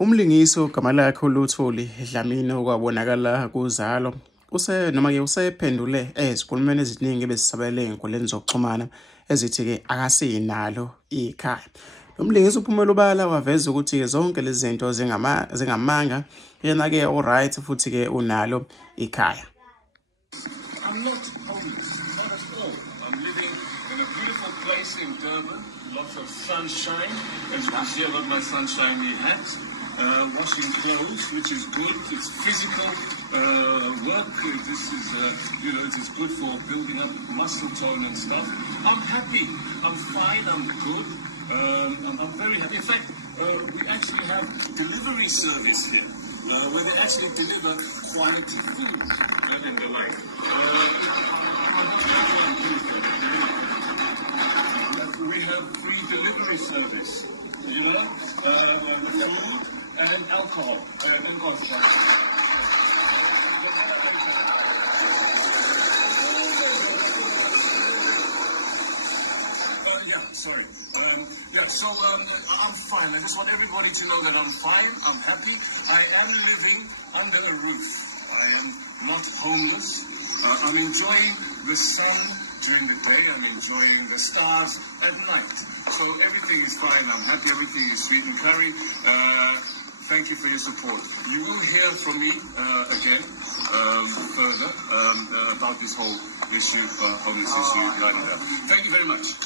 Umlingiswa ogama lakhe uLuthuli Dlamini okwabonakala kuZalo noma-ke usephendule ezikhulumeni eziningi ebezisabele ey'nkundleni zokuxhumana ezithi-ke akasenalo ikhaya. Lo mlingisi uphumela ubala waveza ukuthi-ke zonke lezi zinto zingamanga, yena-ke u-right futhi-ke unalo ikhaya. I'm not homeless, not at all. I'm living in a beautiful place in Durban, lots of sunshine. As you can see, I've got my sunshiny hat. Washing clothes, which is good. It's physical work. This is, it is good for building up muscle tone and stuff. I'm happy. I'm fine. I'm good. I'm very happy. In fact, we actually have delivery service here, where they actually deliver quality food in the way. We have free delivery service, food and alcohol and vodka. Sorry. I'm fine. I just want everybody to know that I'm fine. I'm happy. I am living under a roof. I am not homeless. I'm enjoying the sun during the day. I'm enjoying the stars at night. So everything is fine. I'm happy. Everything is sweet and curry. Thank you for your support. You will hear from me again further about this whole issue, homeless issue. Thank you very much.